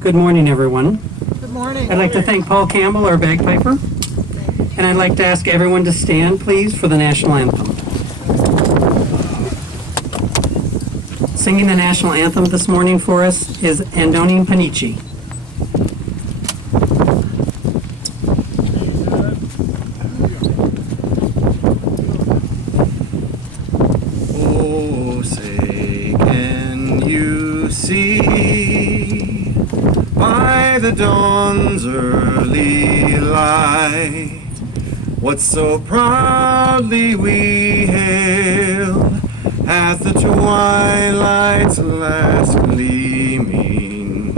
Good morning, everyone. Good morning. I'd like to thank Paul Campbell, our bagpiper, and I'd like to ask everyone to stand, please, for the national anthem. Singing the national anthem this morning for us is Andoni Panici. Oh, say, can you see by the dawn's early light what so proudly we hailed at the twilight's last gleaming,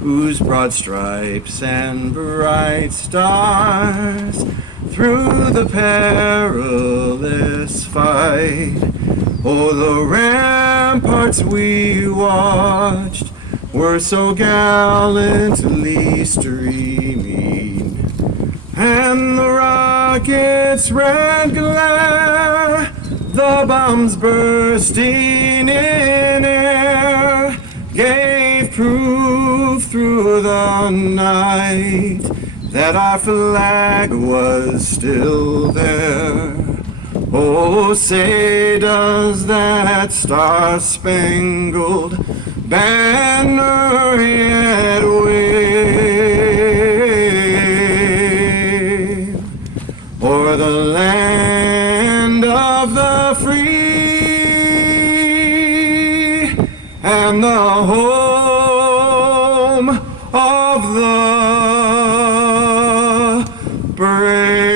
whose broad stripes and bright stars through the perilous fight, oh, the ramparts we watched were so gallantly streaming, and the rockets' red glare, the bombs bursting in air, gave proof through the night that our flag was still there. Oh, say, does that star-spangled banner yet wave o'er the land of the free and the home of the brave?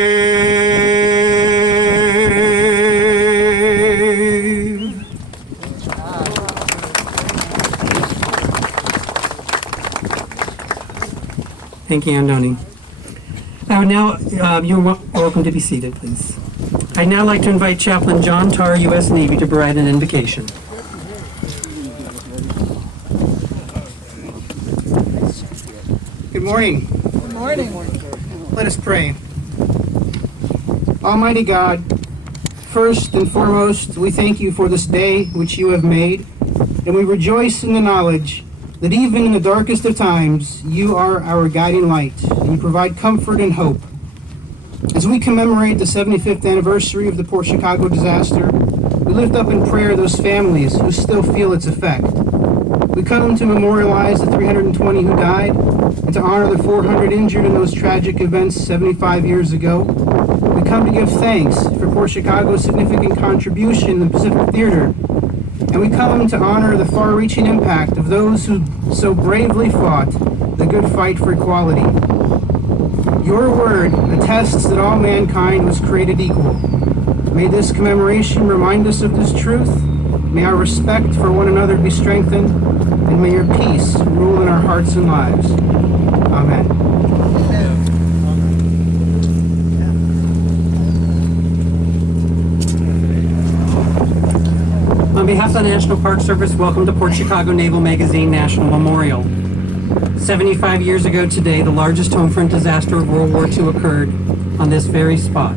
Thank you, Andoni. I would now, you're welcome to be seated, please. I'd now like to invite Chaplain John Tarr, U.S. Navy, to provide an invocation. Good morning. Good morning. Let us pray. Almighty God, first and foremost, we thank you for this day which you have made, and we rejoice in the knowledge that even in the darkest of times, you are our guiding light, and you provide comfort and hope. As we commemorate the 75th anniversary of the Port Chicago disaster, we lift up in prayer those families who still feel its effect. We come to memorialize the 320 who died, and to honor the 400 injured in those tragic events 75 years ago. We come to give thanks for Port Chicago's significant contribution in the Pacific Theater, and we come to honor the far-reaching impact of those who so bravely fought the good fight for equality. Your word attests that all mankind was created equal. May this commemoration remind us of this truth. May our respect for one another be strengthened, and may your peace rule in our hearts and lives. Amen. On behalf of the National Park Service, welcome to Port Chicago Naval Magazine National Memorial. 75 years ago today, the largest homefront disaster of World War II occurred on this very spot,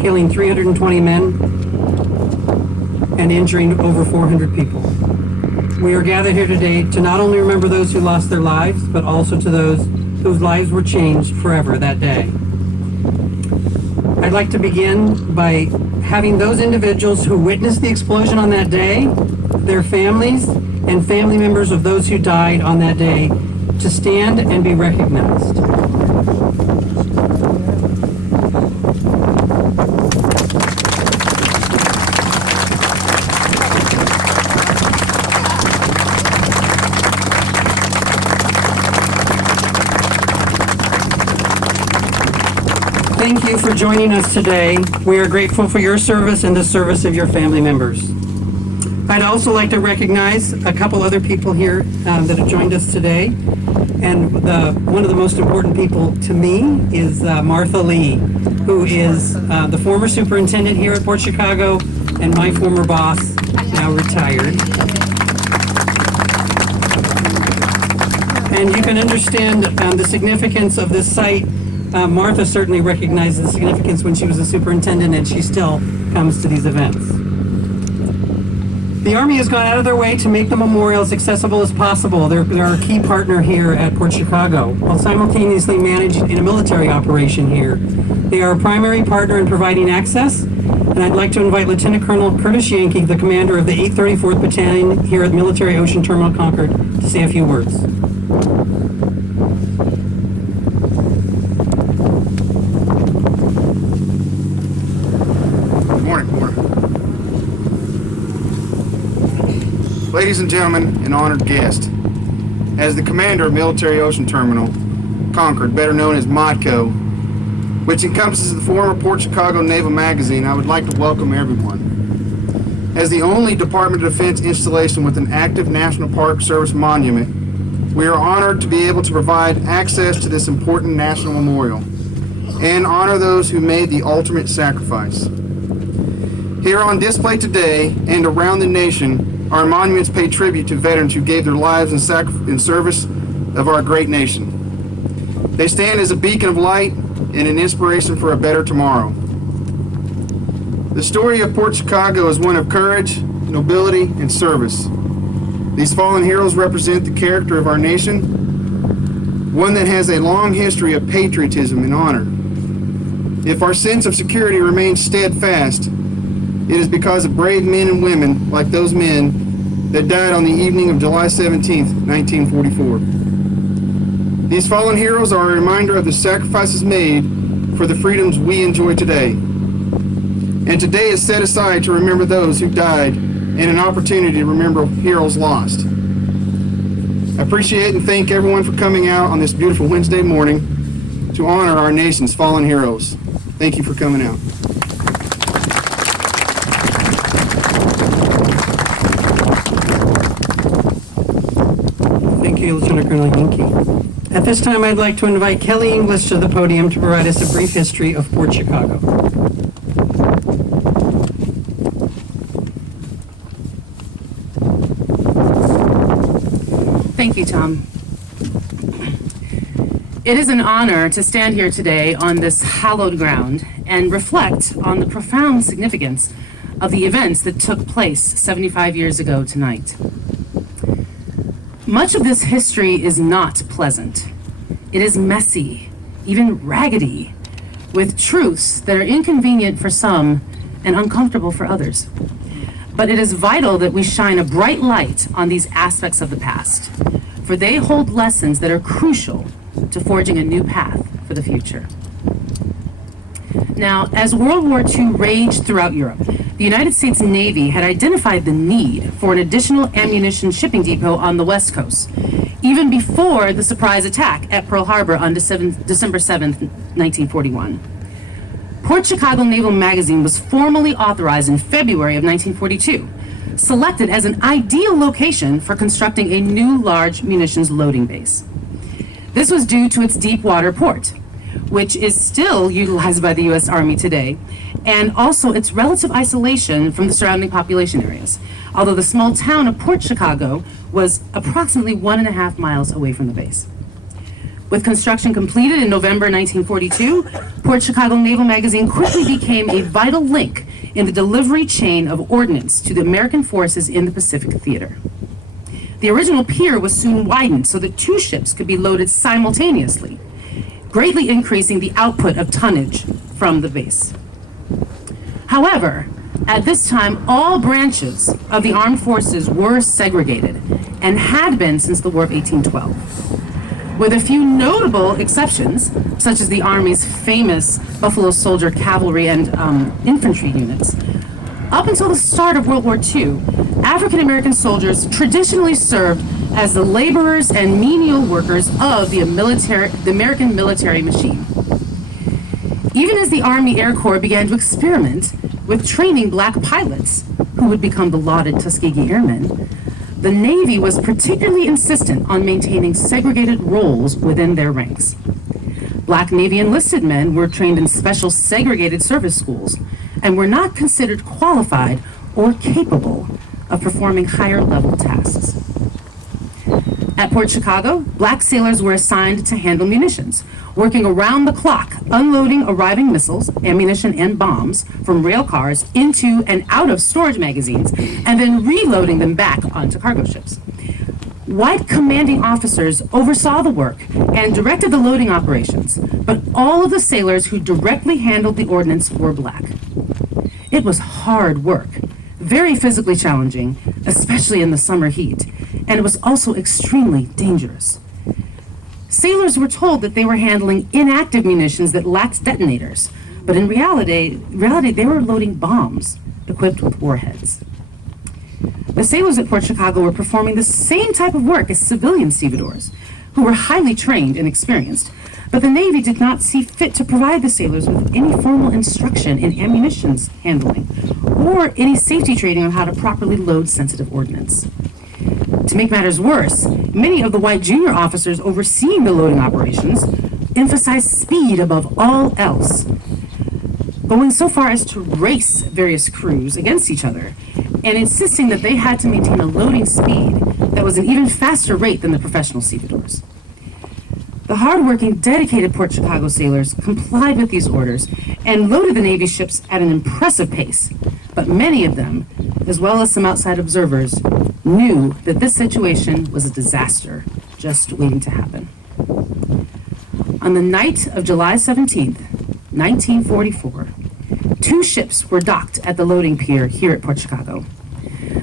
killing 320 men and injuring over 400 people. We are gathered here today to not only remember those who lost their lives, but also to those whose lives were changed forever that day. I'd like to begin by having those individuals who witnessed the explosion on that day, their families, and family members of those who died on that day to stand and be recognized. Thank you for joining us today. We are grateful for your service and the service of your family members. I'd also like to recognize a couple other people here that have joined us today. And one of the most important people to me is Martha Lee, who is the former superintendent here at Port Chicago and my former boss, now retired. And you can understand the significance of this site. Martha certainly recognized the significance when she was a superintendent, and she still comes to these events. The Army has gone out of their way to make the memorial as accessible as possible. They're our key partner here at Port Chicago, while simultaneously managing in a military operation here. They are a primary partner in providing access, and I'd like to invite Lieutenant Colonel Curtis Yankee, the commander of the 834th Battalion here at Military Ocean Terminal Concord, to say a few words. Good morning. Ladies and gentlemen, and honored guests, as the commander of Military Ocean Terminal Concord, better known as MODCO, which encompasses the former Port Chicago Naval Magazine, I would like to welcome everyone. As the only Department of Defense installation with an active National Park Service monument, we are honored to be able to provide access to this important national memorial and honor those who made the ultimate sacrifice. Here on display today and around the nation, our monuments pay tribute to veterans who gave their lives in service of our great nation. They stand as a beacon of light and an inspiration for a better tomorrow. The story of Port Chicago is one of courage, nobility, and service. These fallen heroes represent the character of our nation, one that has a long history of patriotism and honor. If our sense of security remains steadfast, it is because of brave men and women like those men that died on the evening of July 17th, 1944. These fallen heroes are a reminder of the sacrifices made for the freedoms we enjoy today. And today is set aside to remember those who died and an opportunity to remember heroes lost. I appreciate and thank everyone for coming out on this beautiful Wednesday morning to honor our nation's fallen heroes. Thank you for coming out. Thank you, Lieutenant Colonel Yankee. At this time, I'd like to invite Kelly English to the podium to provide us a brief history of Port Chicago. Thank you, Tom. It is an honor to stand here today on this hallowed ground and reflect on the profound significance of the events that took place 75 years ago tonight. Much of this history is not pleasant. It is messy, even raggedy, with truths that are inconvenient for some and uncomfortable for others. But it is vital that we shine a bright light on these aspects of the past, for they hold lessons that are crucial to forging a new path for the future. Now, as World War II raged throughout Europe, the United States Navy had identified the need for an additional ammunition shipping depot on the West Coast, even before the surprise attack at Pearl Harbor on December 7th, 1941. Port Chicago Naval Magazine was formally authorized in February of 1942, selected as an ideal location for constructing a new large munitions loading base. This was due to its deep water port, which is still utilized by the U.S. Army today, and also its relative isolation from the surrounding population areas, although the small town of Port Chicago was approximately 1.5 miles away from the base. With construction completed in November 1942, Port Chicago Naval Magazine quickly became a vital link in the delivery chain of ordnance to the American forces in the Pacific Theater. The original pier was soon widened so that 2 ships could be loaded simultaneously, greatly increasing the output of tonnage from the base. However, at this time, all branches of the armed forces were segregated and had been since the War of 1812. With a few notable exceptions, such as the Army's famous Buffalo Soldier cavalry and infantry units, up until the start of World War II, African American soldiers traditionally served as the laborers and menial workers of the American military machine. Even as the Army Air Corps began to experiment with training black pilots, who would become the lauded Tuskegee Airmen, the Navy was particularly insistent on maintaining segregated roles within their ranks. Black Navy enlisted men were trained in special segregated service schools and were not considered qualified or capable of performing higher level tasks. At Port Chicago, black sailors were assigned to handle munitions, working around the clock, unloading arriving missiles, ammunition, and bombs from rail cars into and out of storage magazines, and then reloading them back onto cargo ships. White commanding officers oversaw the work and directed the loading operations, but all of the sailors who directly handled the ordnance were black. It was hard work, very physically challenging, especially in the summer heat, and it was also extremely dangerous. Sailors were told that they were handling inactive munitions that lacked detonators, but in reality they were loading bombs equipped with warheads. The sailors at Port Chicago were performing the same type of work as civilian stevedores, who were highly trained and experienced, but the Navy did not see fit to provide the sailors with any formal instruction in ammunition handling or any safety training on how to properly load sensitive ordnance. To make matters worse, many of the white junior officers overseeing the loading operations emphasized speed above all else, going so far as to race various crews against each other and insisting that they had to maintain a loading speed that was an even faster rate than the professional stevedores. The hardworking, dedicated Port Chicago sailors complied with these orders and loaded the Navy ships at an impressive pace, but many of them, as well as some outside observers, knew that this situation was a disaster just waiting to happen. On the night of July 17th, 1944, 2 ships were docked at the loading pier here at Port Chicago.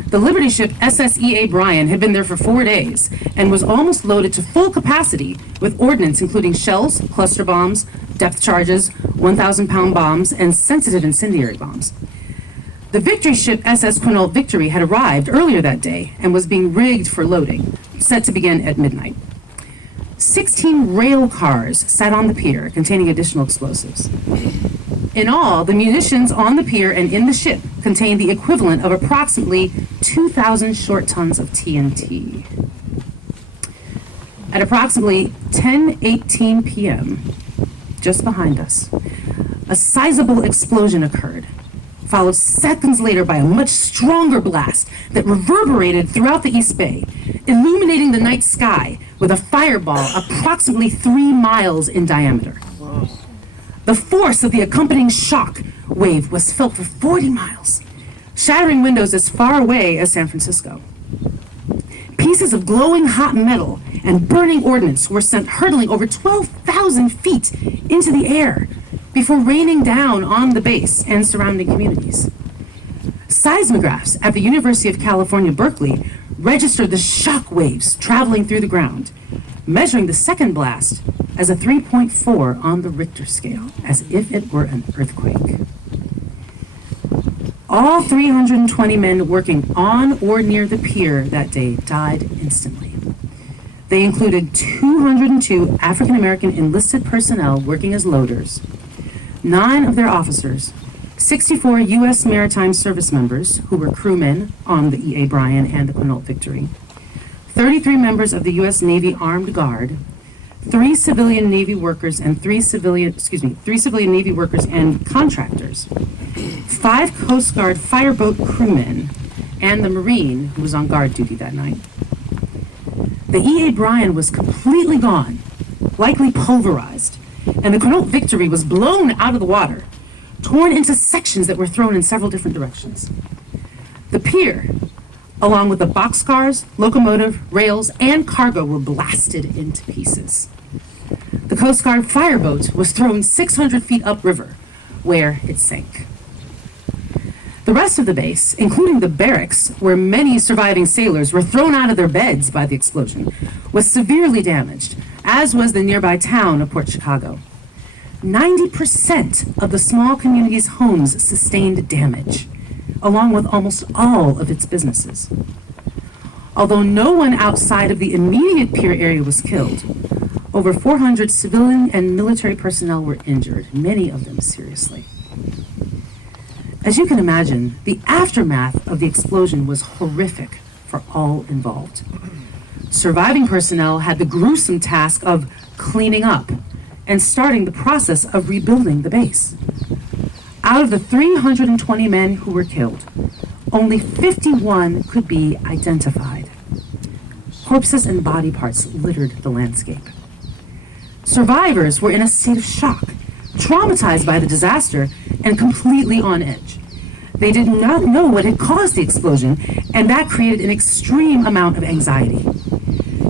The Liberty ship SSEA Bryan had been there for 4 days and was almost loaded to full capacity with ordnance including shells, cluster bombs, depth charges, 1,000-pound bombs, and sensitive incendiary bombs. The Victory ship SS Quinault Victory had arrived earlier that day and was being rigged for loading, set to begin at midnight. 16 rail cars sat on the pier containing additional explosives. In all, the munitions on the pier and in the ship contained the equivalent of approximately 2,000 short tons of TNT. At approximately 10:18 p.m., just behind us, a sizable explosion occurred, followed seconds later by a much stronger blast that reverberated throughout the East Bay, illuminating the night sky with a fireball approximately 3 miles in diameter. The force of the accompanying shock wave was felt for 40 miles, shattering windows as far away as San Francisco. Pieces of glowing hot metal and burning ordnance were sent hurtling over 12,000 feet into the air before raining down on the base and surrounding communities. Seismographs at the University of California, Berkeley registered the shock waves traveling through the ground, measuring the second blast as a 3.4 on the Richter scale, as if it were an earthquake. All 320 men working on or near the pier that day died instantly. They included 202 African American enlisted personnel working as loaders, 9 of their officers, 64 U.S. Maritime Service members who were crewmen on the E.A. Bryan and the Quinault Victory, 33 members of the U.S. Navy Armed Guard, 3 civilian Navy workers and 3 civilian Navy workers and contractors, 5 Coast Guard fireboat crewmen, and the Marine who was on guard duty that night. The E.A. Bryan was completely gone, likely pulverized, and the Quinault Victory was blown out of the water, torn into sections that were thrown in several different directions. The pier, along with the boxcars, locomotive, rails, and cargo, were blasted into pieces. The Coast Guard fireboat was thrown 600 feet upriver, where it sank. The rest of the base, including the barracks, where many surviving sailors were thrown out of their beds by the explosion, was severely damaged, as was the nearby town of Port Chicago. 90% of the small community's homes sustained damage, along with almost all of its businesses. Although no one outside of the immediate pier area was killed, over 400 civilian and military personnel were injured, many of them seriously. As you can imagine, the aftermath of the explosion was horrific for all involved. Surviving personnel had the gruesome task of cleaning up and starting the process of rebuilding the base. Out of the 320 men who were killed, only 51 could be identified. Corpses and body parts littered the landscape. Survivors were in a state of shock, traumatized by the disaster, and completely on edge. They did not know what had caused the explosion, and that created an extreme amount of anxiety.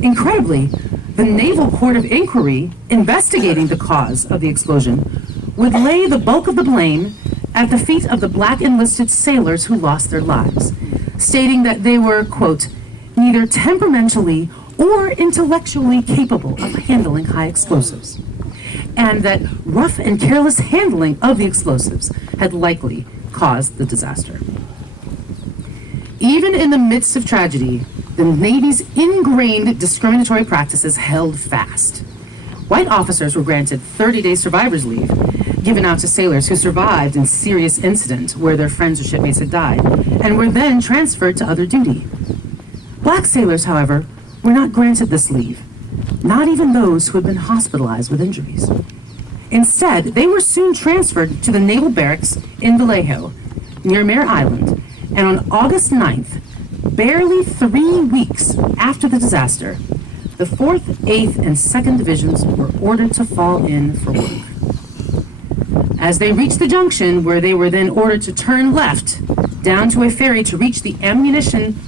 Incredibly, the Naval Court of Inquiry, investigating the cause of the explosion, would lay the bulk of the blame at the feet of the black enlisted sailors who lost their lives, stating that they were, quote, neither temperamentally or intellectually capable of handling high explosives, and that rough and careless handling of the explosives had likely caused the disaster. Even in the midst of tragedy, the Navy's ingrained discriminatory practices held fast. White officers were granted 30-day survivor's leave, given out to sailors who survived in serious incident where their friends or shipmates had died, and were then transferred to other duty. Black sailors, however, were not granted this leave, not even those who had been hospitalized with injuries. Instead, they were soon transferred to the naval barracks in Vallejo, near Mare Island, and on August 9th, barely 3 weeks after the disaster, the 4th, 8th, and 2nd Divisions were ordered to fall in for work. As they reached the junction, where they were then ordered to turn left down to a ferry to reach the ammunition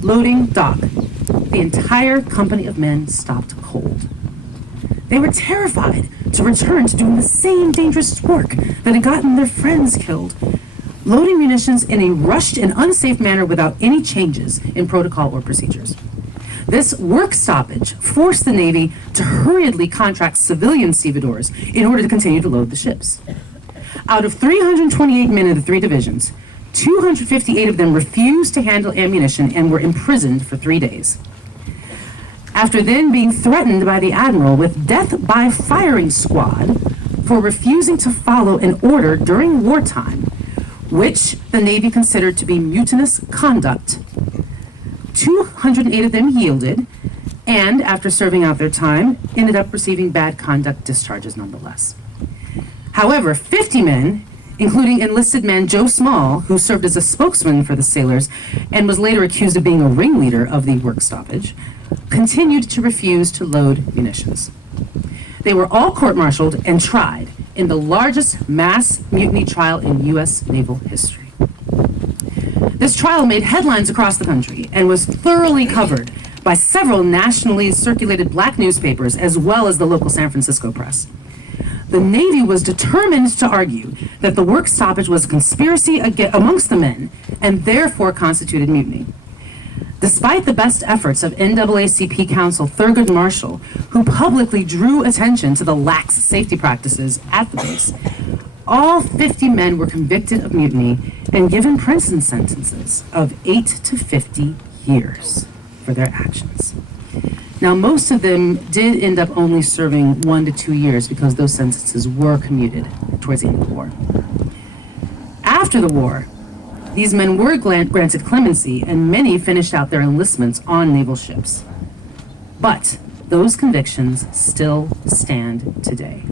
loading dock, the entire company of men stopped cold. They were terrified to return to doing the same dangerous work that had gotten their friends killed, loading munitions in a rushed and unsafe manner without any changes in protocol or procedures. This work stoppage forced the Navy to hurriedly contract civilian stevedores in order to continue to load the ships. Out of 328 men in the 3 divisions, 258 of them refused to handle ammunition and were imprisoned for 3 days. After then being threatened by the Admiral with death by firing squad for refusing to follow an order during wartime, which the Navy considered to be mutinous conduct, 208 of them yielded, and after serving out their time, ended up receiving bad conduct discharges nonetheless. However, 50 men, including enlisted man Joe Small, who served as a spokesman for the sailors and was later accused of being a ringleader of the work stoppage, continued to refuse to load munitions. They were all court-martialed and tried in the largest mass mutiny trial in U.S. naval history. This trial made headlines across the country and was thoroughly covered by several nationally circulated black newspapers as well as the local San Francisco press. The Navy was determined to argue that the work stoppage was a conspiracy amongst the men and therefore constituted mutiny. Despite the best efforts of NAACP counsel Thurgood Marshall, who publicly drew attention to the lax safety practices at the base, all 50 men were convicted of mutiny and given prison sentences of 8 to 50 years for their actions. Now, most of them did end up only serving 1 to 2 years because those sentences were commuted towards the end of the war. After the war, these men were granted clemency, and many finished out their enlistments on naval ships. But those convictions still stand today.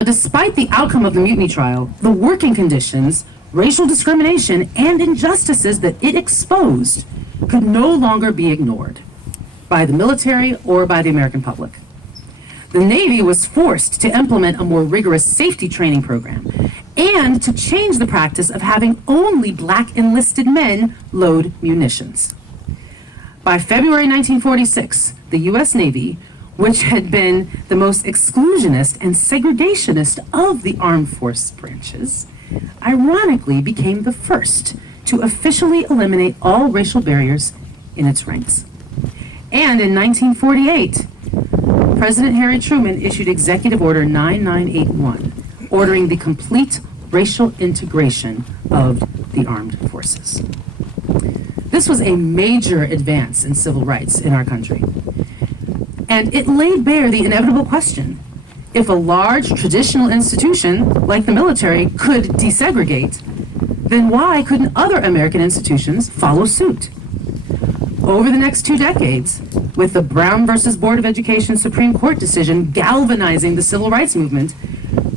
Despite the outcome of the mutiny trial, the working conditions, racial discrimination, and injustices that it exposed could no longer be ignored by the military or by the American public. The Navy was forced to implement a more rigorous safety training program and to change the practice of having only black enlisted men load munitions. By February 1946, the U.S. Navy, which had been the most exclusionist and segregationist of the armed force branches, ironically became the first to officially eliminate all racial barriers in its ranks. And in 1948, President Harry Truman issued Executive Order 9981, ordering the complete racial integration of the armed forces. This was a major advance in civil rights in our country. And it laid bare the inevitable question: if a large traditional institution like the military could desegregate, then why couldn't other American institutions follow suit? Over the next 2 decades, with the Brown versus Board of Education Supreme Court decision galvanizing the civil rights movement,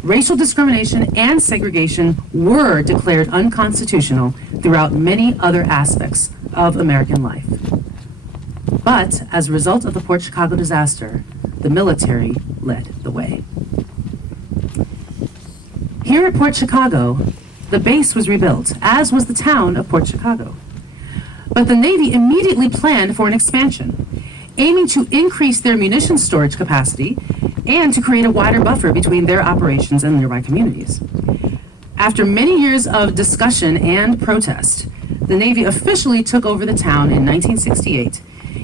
racial discrimination and segregation were declared unconstitutional throughout many other aspects of American life. But as a result of the Port Chicago disaster, the military led the way. Here at Port Chicago, the base was rebuilt, as was the town of Port Chicago. But the Navy immediately planned for an expansion, aiming to increase their munitions storage capacity and to create a wider buffer between their operations and nearby communities. After many years of discussion and protest, the Navy officially took over the town in 1968,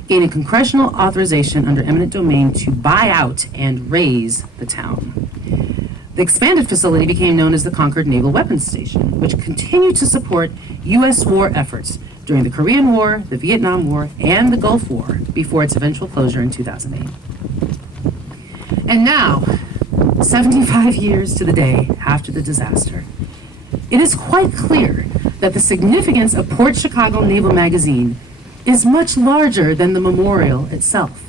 gaining congressional authorization under eminent domain to buy out and raise the town. The expanded facility became known as the Concord Naval Weapons Station, which continued to support U.S. war efforts during the Korean War, the Vietnam War, and the Gulf War before its eventual closure in 2008. And now, 75 years to the day after the disaster, it is quite clear that the significance of Port Chicago Naval Magazine is much larger than the memorial itself.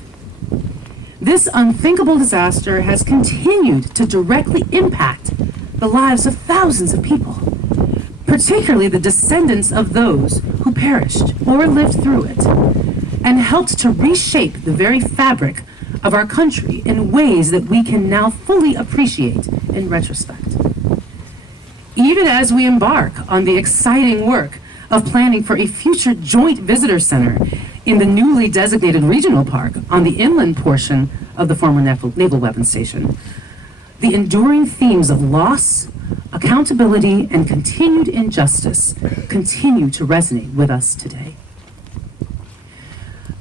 This unthinkable disaster has continued to directly impact the lives of thousands of people, particularly the descendants of those who perished or lived through it, and helped to reshape the very fabric of our country in ways that we can now fully appreciate in retrospect. Even as we embark on the exciting work of planning for a future joint visitor center in the newly designated regional park on the inland portion of the former Naval Weapons Station, the enduring themes of loss, accountability, and continued injustice continue to resonate with us today.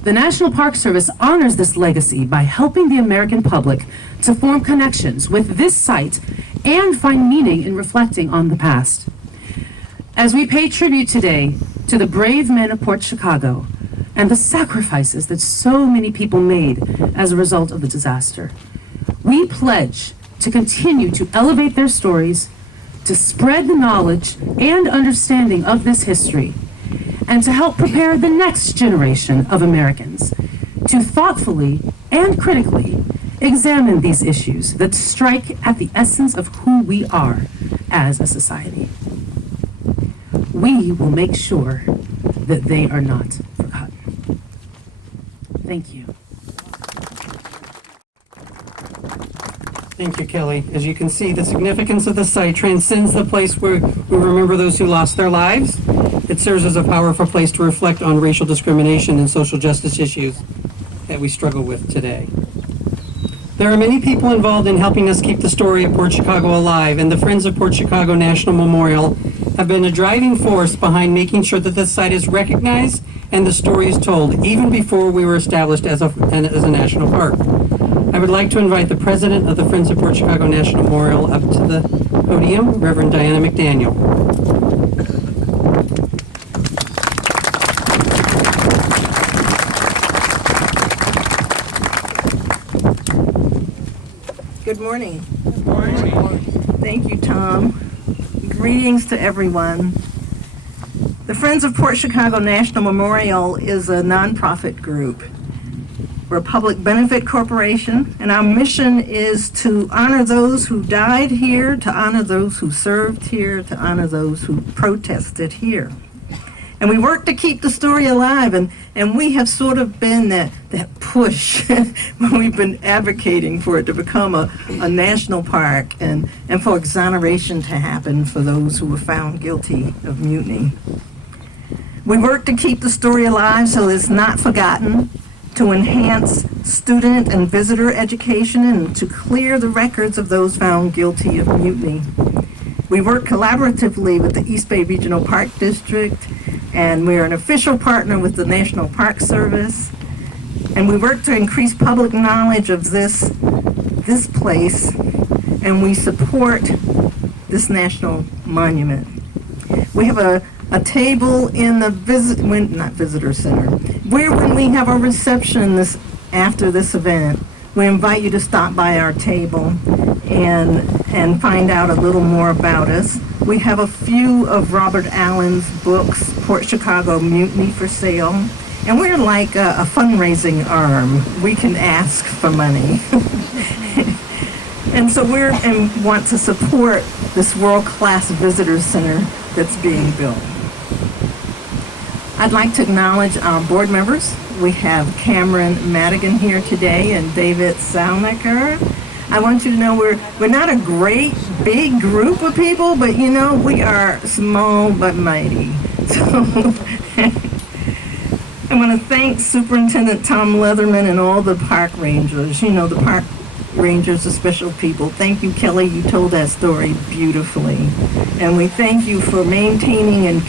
The National Park Service honors this legacy by helping the American public to form connections with this site and find meaning in reflecting on the past. As we pay tribute today to the brave men of Port Chicago and the sacrifices that so many people made as a result of the disaster, we pledge to continue to elevate their stories, to spread the knowledge and understanding of this history, and to help prepare the next generation of Americans to thoughtfully and critically examine these issues that strike at the essence of who we are as a society. We will make sure that they are not forgotten. Thank you. Thank you, Kelly. As you can see, the significance of the site transcends the place where we remember those who lost their lives. It serves as a powerful place to reflect on racial discrimination and social justice issues that we struggle with today. There are many people involved in helping us keep the story of Port Chicago alive, and the Friends of Port Chicago National Memorial have been a driving force behind making sure that this site is recognized and the story is told, even before we were established as a national park. I would like to invite the president of the Friends of Port Chicago National Memorial up to the podium, Reverend Diana McDaniel. Good morning. Good morning. Thank you, Tom. Greetings to everyone. The Friends of Port Chicago National Memorial is a nonprofit group. We're a public benefit corporation, and our mission is to honor those who died here, to honor those who served here, to honor those who protested here. And we work to keep the story alive, and we have sort of been that push when we've been advocating for it to become a national park and for exoneration to happen for those who were found guilty of mutiny. We work to keep the story alive so it's not forgotten, to enhance student and visitor education, and to clear the records of those found guilty of mutiny. We work collaboratively with the East Bay Regional Park District, and we're an official partner with the National Park Service, and we work to increase public knowledge of this place, and we support this national monument. We have a table in the visitor center, where when we have our reception after this event, we invite you to stop by our table and find out a little more about us. We have a few of Robert Allen's books, Port Chicago Mutiny, for sale, and we're like a fundraising arm. We can ask for money. And so we want to support this world-class visitor center that's being built. I'd like to acknowledge our board members. We have Cameron Madigan here today and David Salmaker. I want you to know we're not a great big group of people, but you know, we are small but mighty. So I want to thank Superintendent Tom Leatherman and all the park rangers. You know, the park rangers are special people. Thank you, Kelly. You told that story beautifully. And we thank you for maintaining and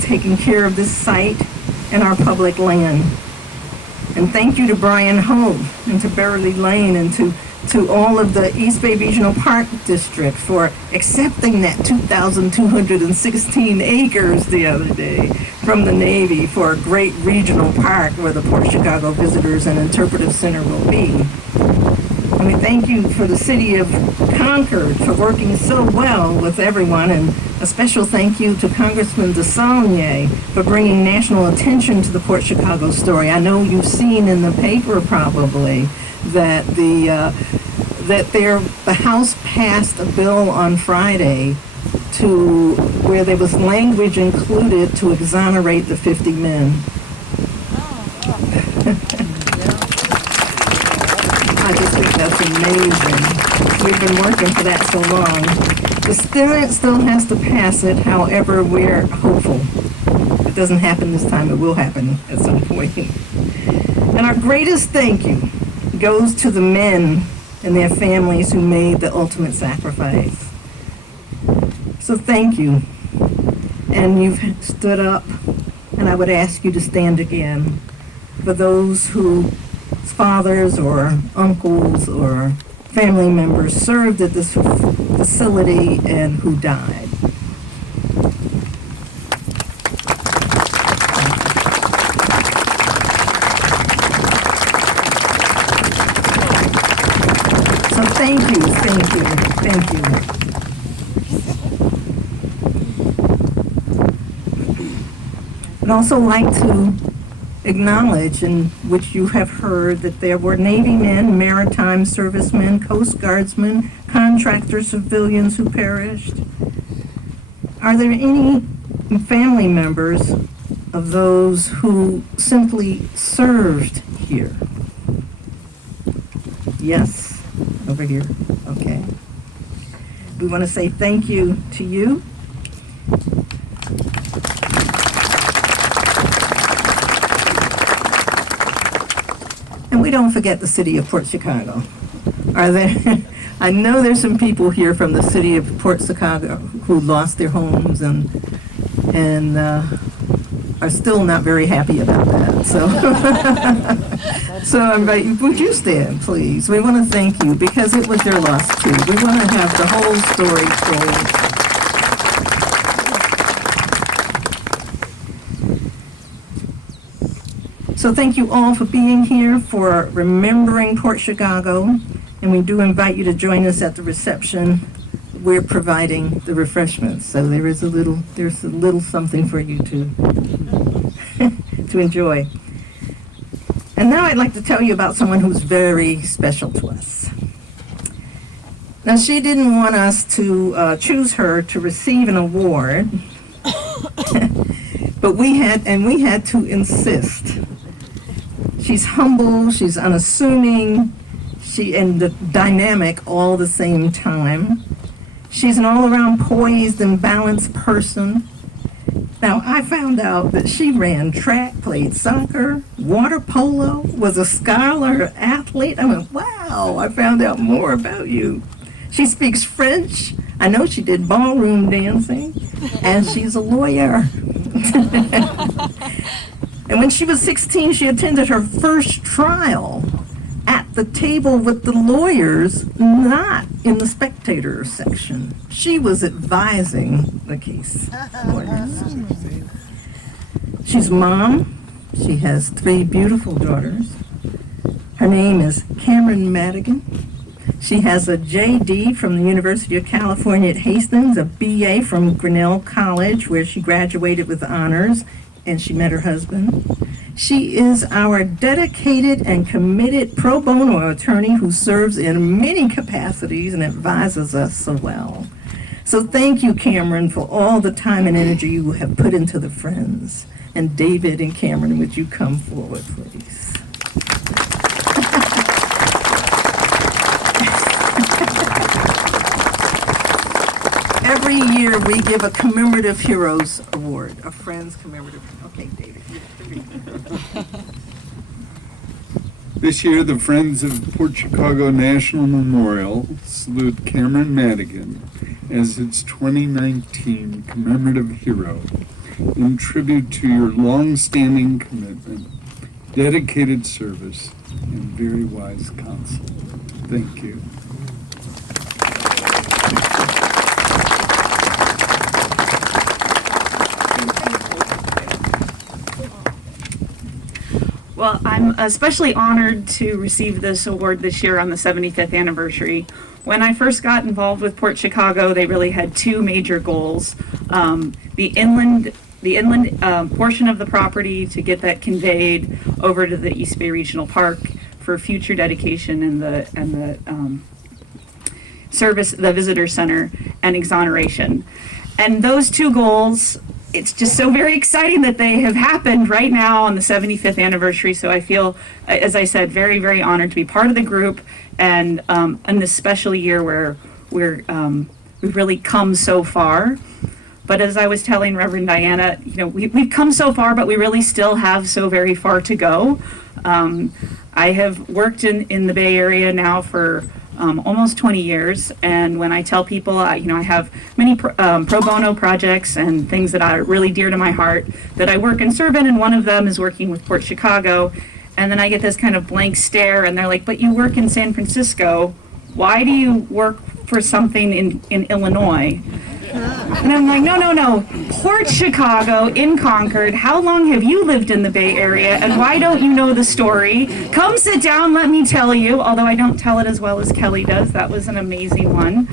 taking care of this site and our public land. And thank you to Brian Hogue and to Beverly Lane and to all of the East Bay Regional Park District for accepting that 2,216 acres the other day from the Navy for a great regional park where the Port Chicago Visitors and Interpretive Center will be. And we thank you for the city of Concord for working so well with everyone, and a special thank you to Congressman DeSaulnier for bringing national attention to the Port Chicago story. I know you've seen in the paper probably that the House passed a bill on Friday to where there was language included to exonerate the 50 men. I just think that's amazing. We've been working for that so long. The Senate still has to pass it, however, we're hopeful. If it doesn't happen this time, it will happen at some point. And our greatest thank you goes to the men and their families who made the ultimate sacrifice. So thank you. And you've stood up, and I would ask you to stand again for those whose fathers or uncles or family members served at this facility and who died. So thank you. I'd also like to acknowledge, in which you have heard, that there were Navy men, maritime servicemen, Coast Guardsmen, contractor civilians who perished. Are there any family members of those who simply served here? Yes, over here, okay. We want to say thank you to you. And we don't forget the city of Port Chicago. Are there, I know there's some people here from the city of Port Chicago who lost their homes and are still not very happy about that. So I invite you, would you stand, please? We want to thank you because it was your loss too. We want to have the whole story told. So thank you all for being here, for remembering Port Chicago, and we do invite you to join us at the reception. We're providing the refreshments, so there's a little something for you to to enjoy. And now I'd like to tell you about someone who's very special to us. Now, she didn't want us to choose her to receive an award, but we had to insist. She's humble, she's unassuming, and dynamic all the same time. She's an all-around poised and balanced person. Now, I found out that she ran track, played soccer, water polo, was a scholar athlete. I went, wow, I found out more about you. She speaks French. I know she did ballroom dancing, and she's a lawyer. And when she was 16, she attended her first trial at the table with the lawyers, not in the spectator section. She was advising the case lawyers. She's a mom. She has 3 beautiful daughters. Her name is Cameron Madigan. She has a JD from the University of California at Hastings, a BA from Grinnell College, where she graduated with honors, and she met her husband. She is our dedicated and committed pro bono attorney who serves in many capacities and advises us so well. So thank you, Cameron, for all the time and energy you have put into the Friends. And David and Cameron, would you come forward, please? Every year, we give a commemorative heroes award, a Friends commemorative. Okay, David. This year, the Friends of Port Chicago National Memorial salute Cameron Madigan as its 2019 commemorative hero in tribute to your long-standing commitment, dedicated service, and very wise counsel. Thank you. Well, I'm especially honored to receive this award this year on the 75th anniversary. When I first got involved with Port Chicago, they really had two major goals. The inland portion of the property, to get that conveyed over to the East Bay Regional Park for future dedication, and the service, the visitor center, and exoneration. And those two goals, it's just so very exciting that they have happened right now on the 75th anniversary. So I feel, as I said, very, very honored to be part of the group, and in this special year where we've really come so far. But as I was telling Reverend Diana, we've come so far, but we really still have so very far to go. I have worked in the Bay Area now for almost 20 years, and when I tell people, I have many pro bono projects and things that are really dear to my heart that I work and serve in, and one of them is working with Port Chicago, and then I get this kind of blank stare, and they're like, but you work in San Francisco, why do you work for something in Illinois? And I'm like, no, Port Chicago in Concord. How long have you lived in the Bay Area, and why don't you know the story? Come sit down, let me tell you, although I don't tell it as well as Kelly does. That was an amazing one.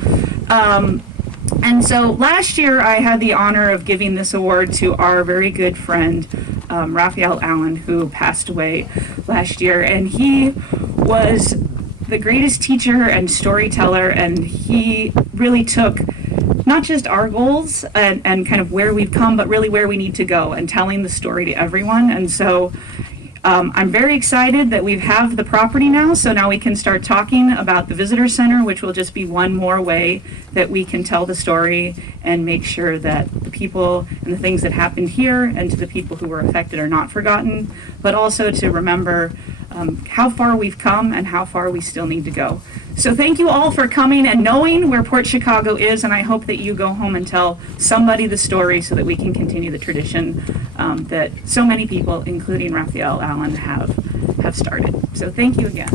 And so last year I had the honor of giving this award to our very good friend, Raphael Allen, who passed away last year. And he was the greatest teacher and storyteller, and he really took not just our goals and kind of where we've come, but really where we need to go, and telling the story to everyone. And so I'm very excited that we have the property now, so now we can start talking about the visitor center, which will just be one more way that we can tell the story and make sure that the people and the things that happened here and to the people who were affected are not forgotten, but also to remember how far we've come and how far we still need to go. So thank you all for coming and knowing where Port Chicago is, and I hope that you go home and tell somebody the story so that we can continue the tradition that so many people, including Raphael Allen, have started. So thank you again.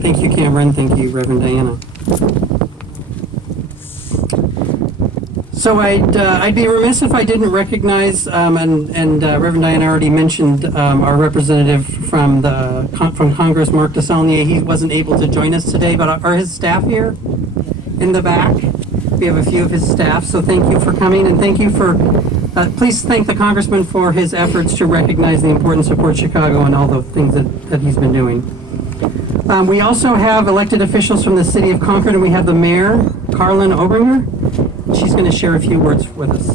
Thank you, Cameron. Thank you, Reverend Diana. So I'd be remiss if I didn't recognize, and Reverend Diana already mentioned our representative from Congress, Mark DeSaulnier. He wasn't able to join us today, but are his staff here in the back? We have a few of his staff, so thank you for coming, and thank you for, please thank the Congressman for his efforts to recognize the importance of Port Chicago and all the things that he's been doing. We also have elected officials from the city of Concord, and we have the mayor, Carlin Obringer. She's going to share a few words with us.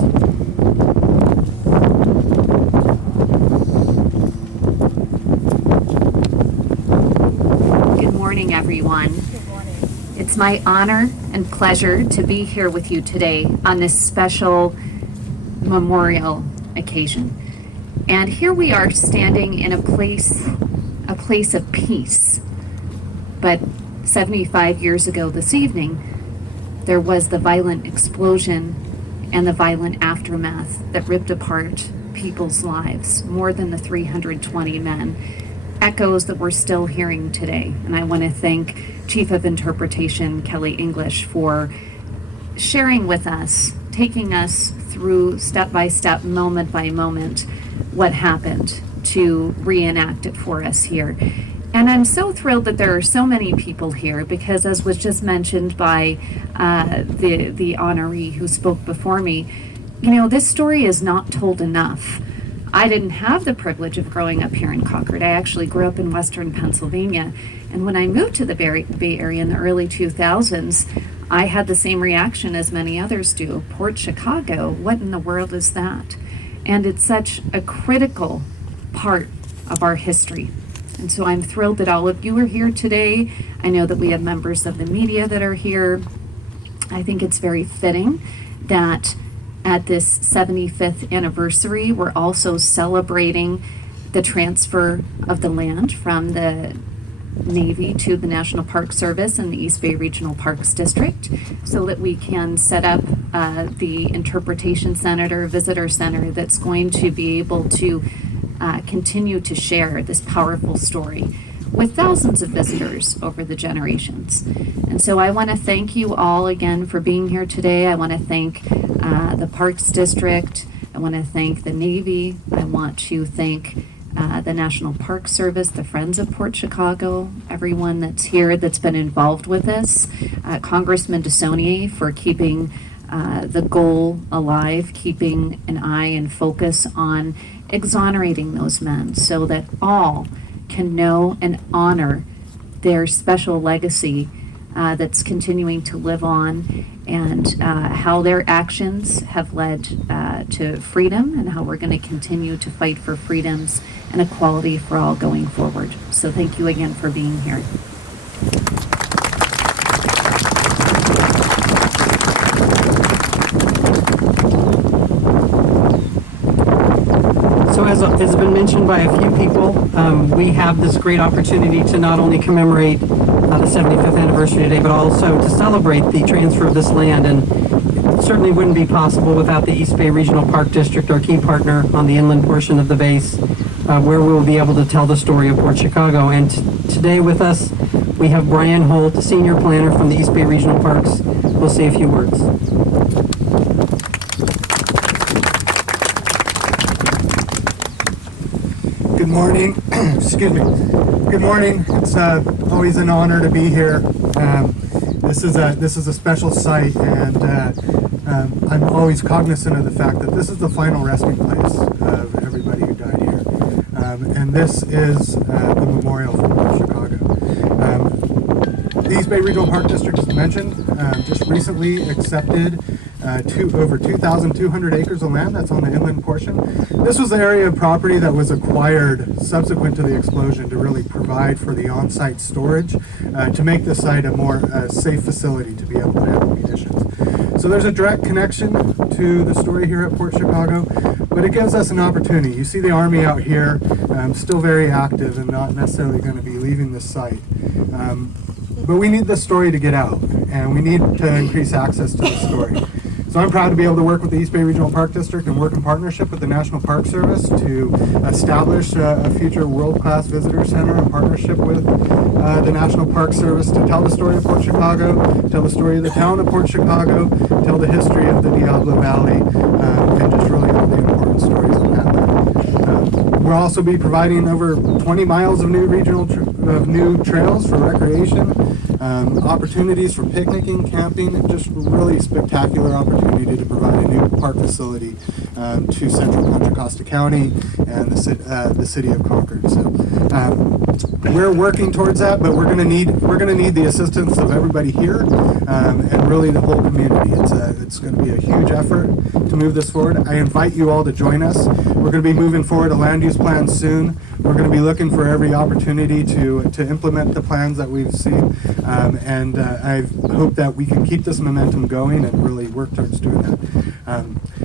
Good morning, everyone. Good morning. It's my honor and pleasure to be here with you today on this special memorial occasion. And here we are standing in a place of peace. But 75 years ago this evening, there was the violent explosion and the violent aftermath that ripped apart people's lives, more than the 320 men. Echoes that we're still hearing today. And I want to thank Chief of Interpretation Kelly English for sharing with us, taking us through step by step, moment by moment, what happened to reenact it for us here. And I'm so thrilled that there are so many people here because, as was just mentioned by the honoree who spoke before me, this story is not told enough. I didn't have the privilege of growing up here in Concord. I actually grew up in Western Pennsylvania. And when I moved to the Bay Area in the early 2000s, I had the same reaction as many others do. Port Chicago, what in the world is that? And it's such a critical part of our history. And so I'm thrilled that all of you are here today. I know that we have members of the media that are here. I think it's very fitting that at this 75th anniversary, we're also celebrating the transfer of the land from the Navy to the National Park Service and the East Bay Regional Parks District, so that we can set up the Interpretation Center, Visitor Center, that's going to be able to continue to share this powerful story with thousands of visitors over the generations. And so I want to thank you all again for being here today. I want to thank the Parks District. I want to thank the Navy. I want to thank the National Park Service, the Friends of Port Chicago, everyone that's here that's been involved with this. Congressman DeSaulnier for keeping the goal alive, keeping an eye and focus on exonerating those men so that all can know and honor their special legacy that's continuing to live on, and how their actions have led to freedom, and how we're going to continue to fight for freedoms and equality for all going forward. So thank you again for being here. So as has been mentioned by a few people, we have this great opportunity to not only commemorate the 75th anniversary today, but also to celebrate the transfer of this land. And it certainly wouldn't be possible without the East Bay Regional Park District, our key partner on the inland portion of the base, where we will be able to tell the story of Port Chicago. And today with us, we have Brian Holt, Senior Planner from the East Bay Regional Parks. We'll say a few words. Good morning. Excuse me. Good morning. It's always an honor to be here. This is a special site, and I'm always cognizant of the fact that this is the final resting place of everybody who died here, and this is the memorial for Port Chicago. The East Bay Regional Park District, as mentioned, just recently accepted over 2,200 acres of land that's on the inland portion. This was the area of property that was acquired subsequent to the explosion to really provide for the on-site storage, to make the site a more safe facility to be able to handle munitions. So there's a direct connection to the story here at Port Chicago, but it gives us an opportunity. You see the Army out here, still very active and not necessarily going to be leaving this site. But we need this story to get out, and we need to increase access to the story. So I'm proud to be able to work with the East Bay Regional Park District and work in partnership with the National Park Service to establish a future world-class visitor center in partnership with the National Park Service to tell the story of Port Chicago, tell the story of the town of Port Chicago, tell the history of the Diablo Valley, and just really all the important stories on that land. We'll also be providing over 20 miles of new trails for recreation, opportunities for picnicking, camping, just really spectacular opportunity to provide a new park facility to central Contra Costa County and the city of Concord. So we're working towards that, but we're going to need the assistance of everybody here and really the whole community. It's going to be a huge effort to move this forward. I invite you all to join us. We're going to be moving forward a land use plan soon. We're going to be looking for every opportunity to implement the plans that we've seen, and I hope that we can keep this momentum going and really work towards doing that.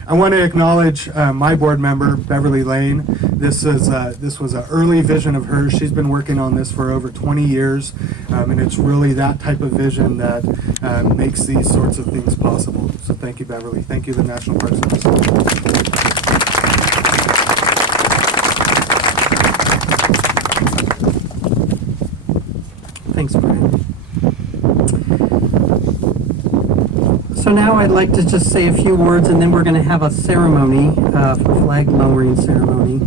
I want to acknowledge my board member, Beverly Lane. This was an early vision of hers. She's been working on this for over 20 years, and it's really that type of vision that makes these sorts of things possible. So thank you, Beverly. Thank you, the National Park Service. Thanks, Brian. So now I'd like to just say a few words, and then we're going to have a ceremony, flag lowering ceremony.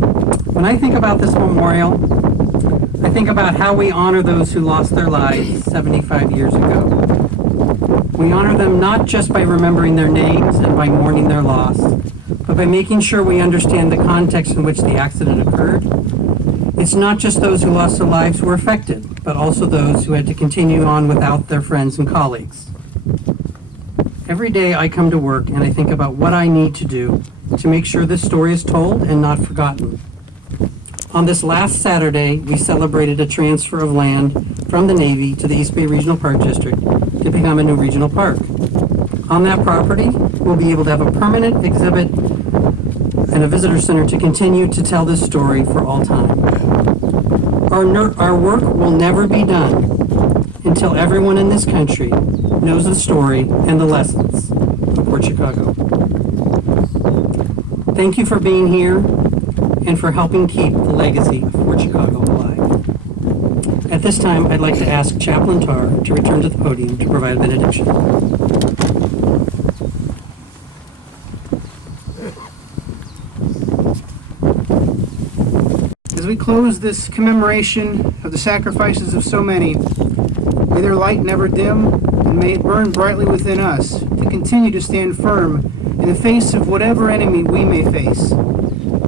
When I think about this memorial, I think about how we honor those who lost their lives 75 years ago. We honor them not just by remembering their names and by mourning their loss, but by making sure we understand the context in which the accident occurred. It's not just those who lost their lives who were affected, but also those who had to continue on without their friends and colleagues. Every day I come to work and I think about what I need to do to make sure this story is told and not forgotten. On this last Saturday, we celebrated a transfer of land from the Navy to the East Bay Regional Park District to become a new regional park. On that property, we'll be able to have a permanent exhibit and a visitor center to continue to tell this story for all time. Our work will never be done until everyone in this country knows the story and the lessons of Port Chicago. Thank you for being here and for helping keep the legacy of Port Chicago alive. At this time, I'd like to ask Chaplain Tarr to return to the podium to provide a benediction. As we close this commemoration of the sacrifices of so many, may their light never dim, and may it burn brightly within us to continue to stand firm in the face of whatever enemy we may face.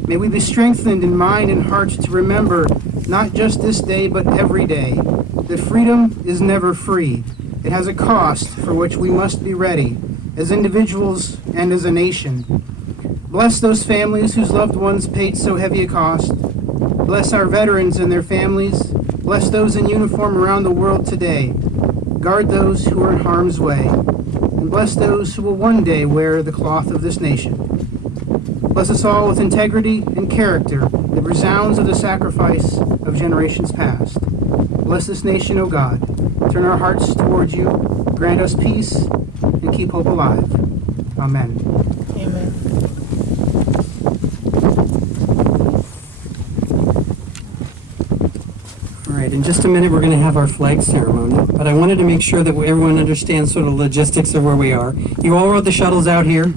May we be strengthened in mind and heart to remember, not just this day, but every day, that freedom is never free. It has a cost for which we must be ready, as individuals and as a nation. Bless those families whose loved ones paid so heavy a cost. Bless our veterans and their families. Bless those in uniform around the world today. Guard those who are in harm's way. And bless those who will one day wear the cloth of this nation. Bless us all with integrity and character that resounds of the sacrifice of generations past. Bless this nation, O God. Turn our hearts towards you. Grant us peace and keep hope alive. Amen. All right, in just a minute, we're going to have our flag ceremony, but I wanted to make sure that everyone understands sort of logistics of where we are. You all rode the shuttles out here,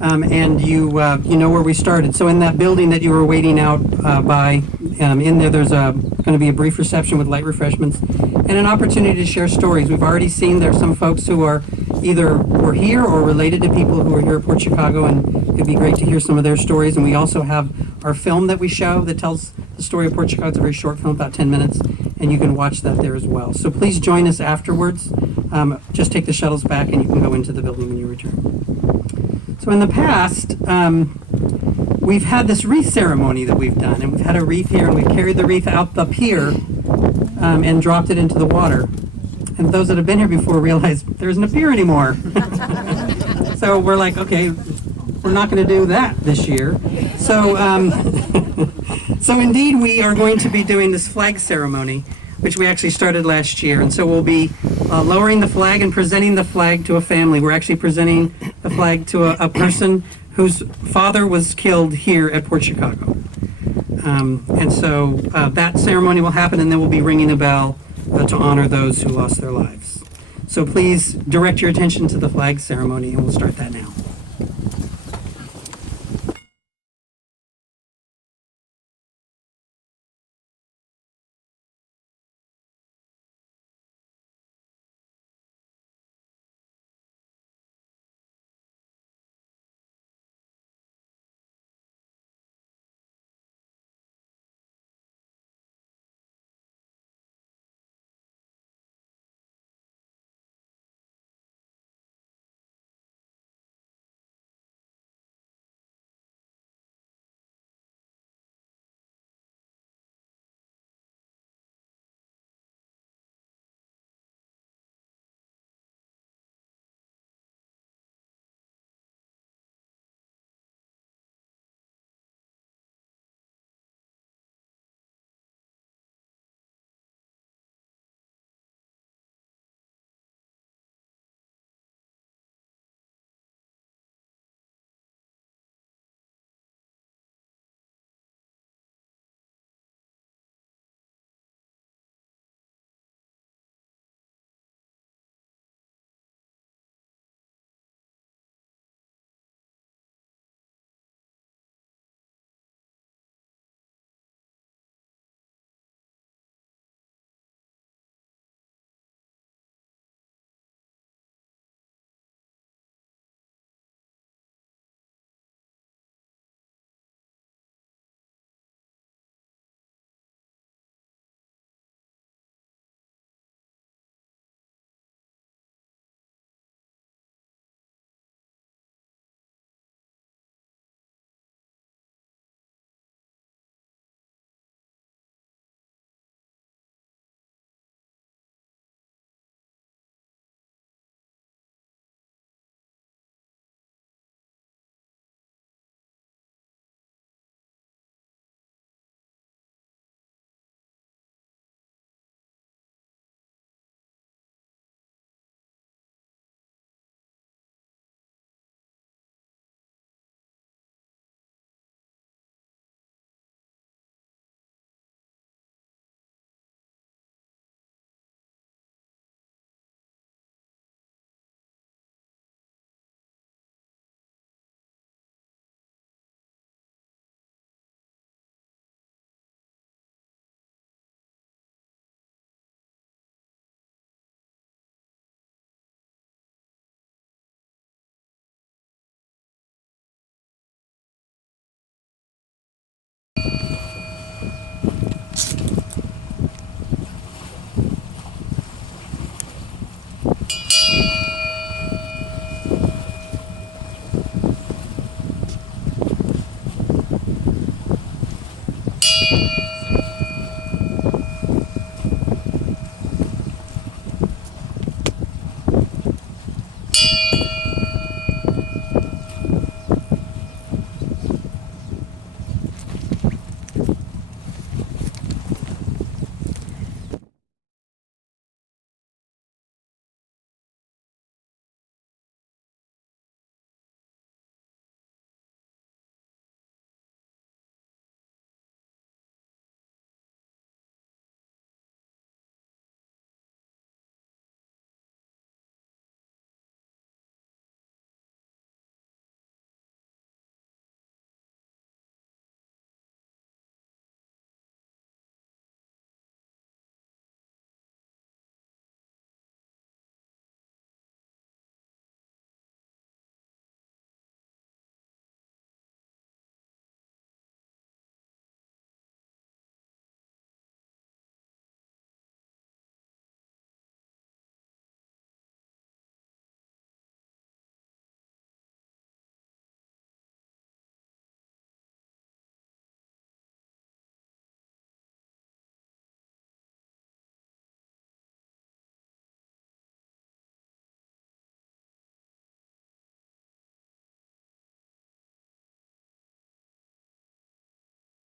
and you know where we started. So in that building that you were waiting out by, in there's going to be a brief reception with light refreshments and an opportunity to share stories. We've already seen there's some folks who are either were here or related to people who are here at Port Chicago, and it'd be great to hear some of their stories. And we also have our film that we show that tells the story of Port Chicago. It's a very short film, about 10 minutes, and you can watch that there as well. So please join us afterwards. Just take the shuttles back and you can go into the building when you return. So in the past, we've had this wreath ceremony that we've done, and we've had a wreath here, and we've carried the wreath out the pier and dropped it into the water. And those that have been here before realize there isn't a pier anymore. So we're like, okay, we're not going to do that this year. So, so indeed, we are going to be doing this flag ceremony, which we actually started last year. And so we'll be lowering the flag and presenting the flag to a family. We're actually presenting the flag to a person whose father was killed here at Port Chicago. And so that ceremony will happen, and then we'll be ringing a bell to honor those who lost their lives. So please direct your attention to the flag ceremony, and we'll start that now.